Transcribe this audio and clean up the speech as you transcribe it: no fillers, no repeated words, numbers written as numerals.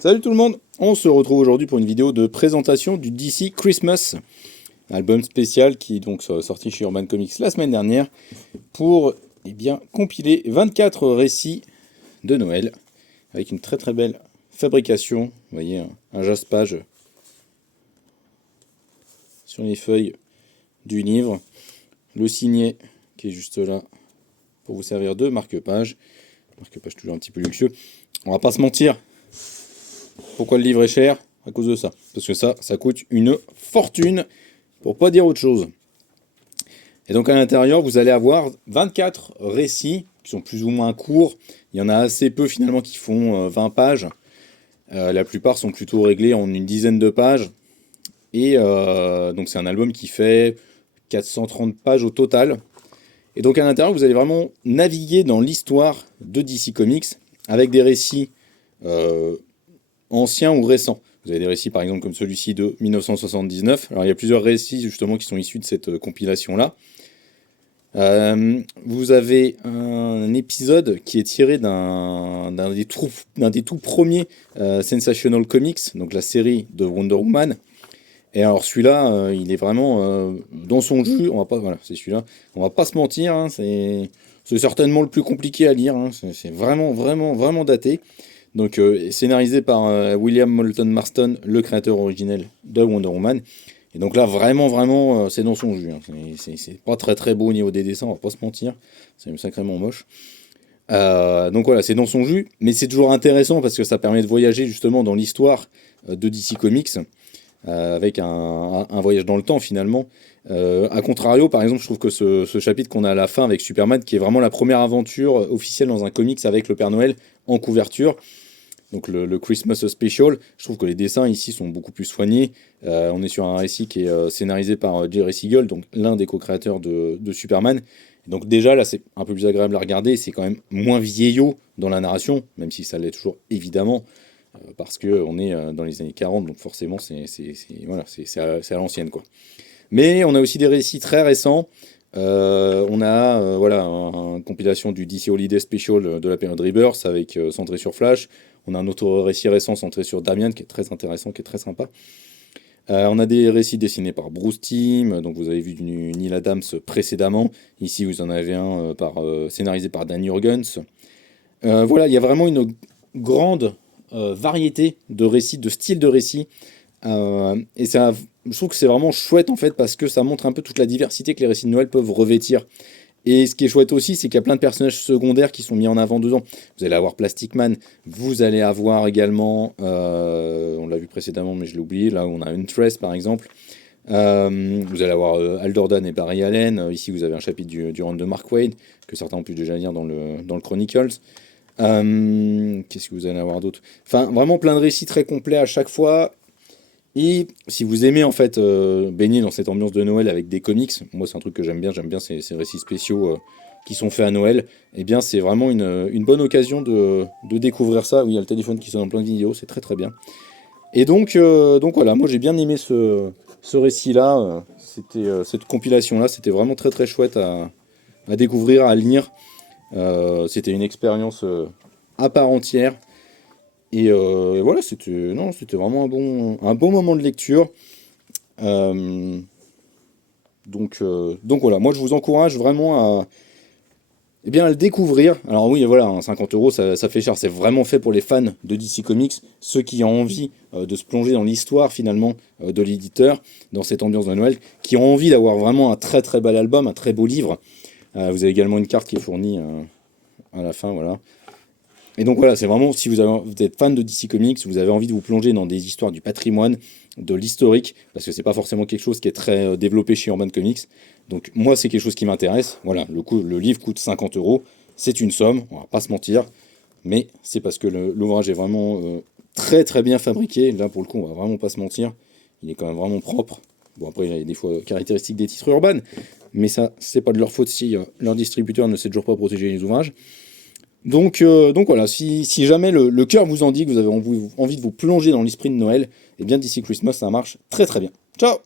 Salut tout le monde, on se retrouve aujourd'hui pour une vidéo de présentation du DC Christmas, album spécial qui est donc sorti chez Urban Comics la semaine dernière pour compiler 24 récits de Noël avec une très très belle fabrication. Vous voyez un jaspage sur les feuilles du livre, le signet qui est juste là pour vous servir de marque-page, marque-page toujours un petit peu luxueux. On va pas se mentir. Pourquoi le livre est cher? À cause de ça. Parce que ça coûte une fortune, pour pas dire autre chose. Et donc à l'intérieur, vous allez avoir 24 récits qui sont plus ou moins courts. Il y en a assez peu finalement qui font 20 pages. La plupart sont plutôt réglés en une dizaine de pages. Et donc c'est un album qui fait 430 pages au total. Et donc à l'intérieur, vous allez vraiment naviguer dans l'histoire de DC Comics avec des récits anciens ou récents. Vous avez des récits par exemple comme celui-ci de 1979. Alors il y a plusieurs récits justement qui sont issus de cette compilation-là. Vous avez un épisode qui est tiré d'un des tout premiers Sensational Comics, donc la série de Wonder Woman. Et alors celui-là, il est vraiment dans son jus. On va pas, voilà, c'est celui-là. On va pas se mentir, hein, c'est certainement le plus compliqué à lire. Hein, c'est vraiment daté. Donc scénarisé par William Moulton Marston, le créateur originel de Wonder Woman. Et donc là, vraiment, c'est dans son jus. Hein. C'est pas très beau au niveau des dessins, on va pas se mentir. C'est sacrément moche. Donc voilà, c'est dans son jus, mais c'est toujours intéressant parce que ça permet de voyager justement dans l'histoire de DC Comics, avec un voyage dans le temps finalement. A contrario, par exemple, je trouve que ce chapitre qu'on a à la fin avec Superman, qui est vraiment la première aventure officielle dans un comics avec le Père Noël en couverture, donc le Christmas Special, je trouve que les dessins ici sont beaucoup plus soignés. On est sur un récit qui est scénarisé par Jerry Siegel, donc l'un des co-créateurs de Superman. Donc déjà là c'est un peu plus agréable à regarder, c'est quand même moins vieillot dans la narration, même si ça l'est toujours évidemment, parce qu'on est dans les années 40, donc forcément c'est à l'ancienne quoi. Mais on a aussi des récits très récents. On a une compilation du DC Holiday Special de la période Rebirth avec centré sur Flash. On a un autre récit récent centré sur Damian qui est très intéressant, qui est très sympa. On a des récits dessinés par Bruce Timm, donc vous avez vu du Neil Adams précédemment. Ici vous en avez un scénarisé par Dan Jurgens. Voilà, il y a vraiment une grande variété de récits, de styles de récits. Et ça, je trouve que c'est vraiment chouette en fait parce que ça montre un peu toute la diversité que les récits de Noël peuvent revêtir. Et ce qui est chouette aussi, c'est qu'il y a plein de personnages secondaires qui sont mis en avant dedans. Vous allez avoir Plastic Man, vous allez avoir également, on l'a vu précédemment mais je l'ai oublié, là où on a Huntress par exemple. Vous allez avoir Hal Jordan et Barry Allen. Ici vous avez un chapitre du run de Mark Waid, que certains ont pu déjà lire dans le Chronicles. Qu'est-ce que vous allez avoir d'autre? Enfin, vraiment plein de récits très complets à chaque fois. Et si vous aimez en fait baigner dans cette ambiance de Noël avec des comics, moi c'est un truc que j'aime bien ces récits spéciaux qui sont faits à Noël, et bien c'est vraiment une bonne occasion de découvrir ça. Oui, il y a le téléphone qui sonne en plein de vidéos, c'est très bien. Et donc voilà, moi j'ai bien aimé ce récit-là, cette compilation-là, c'était vraiment très chouette à découvrir, à lire. C'était une expérience à part entière. Et voilà, c'était vraiment un bon moment de lecture. Donc voilà, moi je vous encourage vraiment à le découvrir. Alors oui, voilà, 50 euros, ça fait cher. C'est vraiment fait pour les fans de DC Comics, ceux qui ont envie de se plonger dans l'histoire finalement de l'éditeur, dans cette ambiance de Noël, qui ont envie d'avoir vraiment un très bel album, un très beau livre. Vous avez également une carte qui est fournie à la fin, voilà. Et donc voilà, c'est vraiment, si vous êtes fan de DC Comics, vous avez envie de vous plonger dans des histoires du patrimoine, de l'historique, parce que c'est pas forcément quelque chose qui est très développé chez Urban Comics. Donc moi, c'est quelque chose qui m'intéresse. Voilà, le livre coûte 50 euros, c'est une somme, on va pas se mentir, mais c'est parce que l'ouvrage est vraiment très bien fabriqué. Là, pour le coup, on va vraiment pas se mentir, il est quand même vraiment propre. Bon, après, il y a des fois caractéristiques des titres urbains, mais ça, c'est pas de leur faute si leur distributeur ne sait toujours pas protéger les ouvrages. Donc voilà, si jamais le cœur vous en dit que vous avez envie de vous plonger dans l'esprit de Noël, eh bien DC Christmas, ça marche très bien. Ciao!